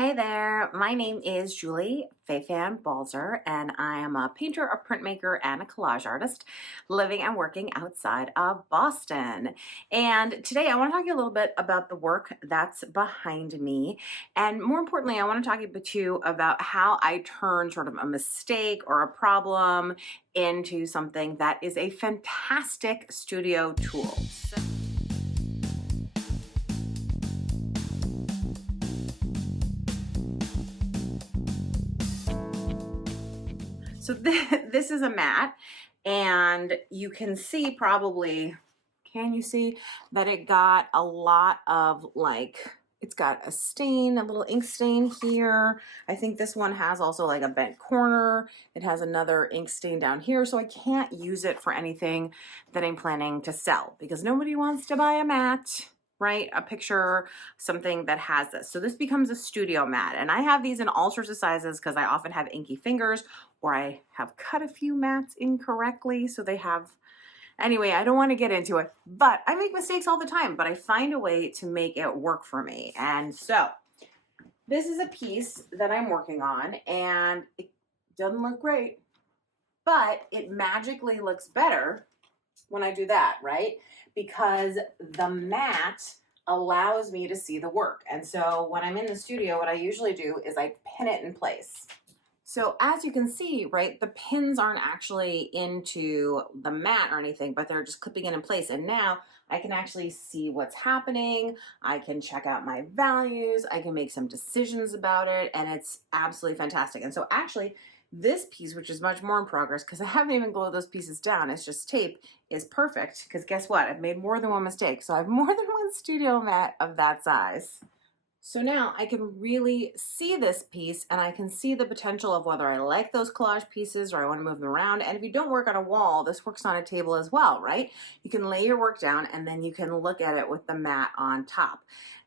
Hey there, my name is Julie Fei-Fan Balzer, and I am a painter, a printmaker, and a collage artist living and working outside of Boston. And today I want to talk to you a little bit about the work that's behind me. And more importantly, I want to talk to you about how I turn sort of a mistake or a problem into something that is a fantastic studio tool. So this is a mat, and you can see probably, can you see that it got a lot of it's got a stain, a little ink stain here. I think this one has also like a bent corner. It has another ink stain down here. So I can't use it for anything that I'm planning to sell because nobody wants to buy a mat, right? A picture, something that has this. So this becomes a studio mat. And I have these in all sorts of sizes because I often have inky fingers or I have cut a few mats incorrectly. So they have, anyway, I don't want to get into it, but I make mistakes all the time, but I find a way to make it work for me. And so this is a piece that I'm working on and it doesn't look great, but it magically looks better when I do that, right? Because the mat allows me to see the work. And so when I'm in the studio, what I usually do is I pin it in place. So as you can see, right, the pins aren't actually into the mat or anything, but they're just clipping it in place. And now I can actually see what's happening. I can check out my values. I can make some decisions about it. And it's absolutely fantastic. And so actually this piece, which is much more in progress because I haven't even glued those pieces down, it's just tape, is perfect. Because guess what? I've made more than one mistake. So I have more than one studio mat of that size. So now I can really see this piece and I can see the potential of whether I like those collage pieces or I want to move them around. And if you don't work on a wall, this works on a table as well, right? You can lay your work down and then you can look at it with the mat on top.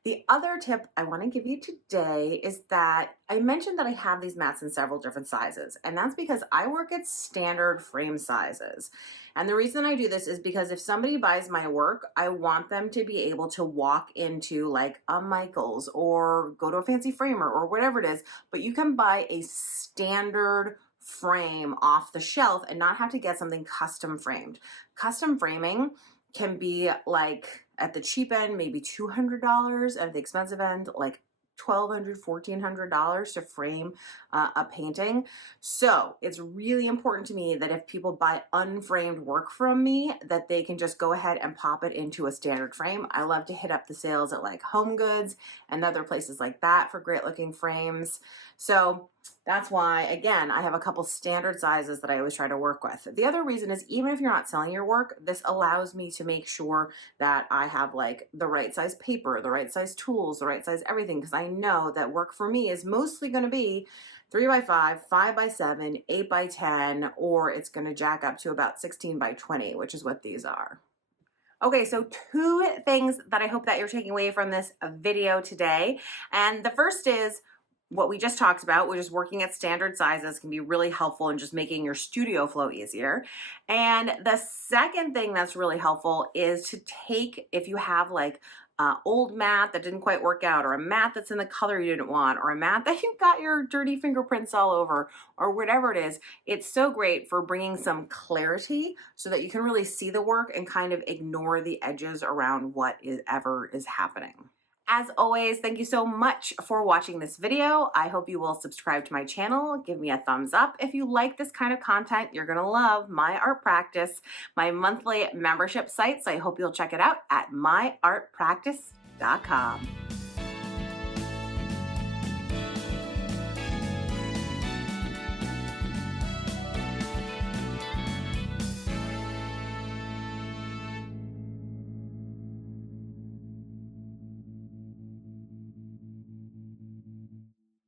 The other tip I want to give you today is that I mentioned that I have these mats in several different sizes, and that's because I work at standard frame sizes. And the reason I do this is because if somebody buys my work, I want them to be able to walk into like a Michael's or go to a fancy framer or whatever it is, but you can buy a standard frame off the shelf and not have to get something custom framed. Custom framing can be like at the cheap end, maybe $200, and at the expensive end, like $1,200, $1,400 to frame a painting. So it's really important to me that if people buy unframed work from me, that they can just go ahead and pop it into a standard frame. I love to hit up the sales at like Home Goods and other places like that for great looking frames. So that's why, again, I have a couple standard sizes that I always try to work with. The other reason is even if you're not selling your work, this allows me to make sure that I have like the right size paper, the right size tools, the right size everything, because I know that work for me is mostly going to be 3x5, 5x7, 8x10, or it's going to jack up to about 16x20, which is what these are. Okay, so two things that I hope that you're taking away from this video today. And the first is what we just talked about, which is working at standard sizes can be really helpful in just making your studio flow easier. And the second thing that's really helpful is to take, if you have like old mat that didn't quite work out, or a mat that's in the color you didn't want, or a mat that you've got your dirty fingerprints all over, or whatever it is, it's so great for bringing some clarity so that you can really see the work and kind of ignore the edges around whatever is happening. As always, thank you so much for watching this video. I hope you will subscribe to my channel, give me a thumbs up. If you like this kind of content, you're gonna love My Art Practice, my monthly membership site. So I hope you'll check it out at myartpractice.com.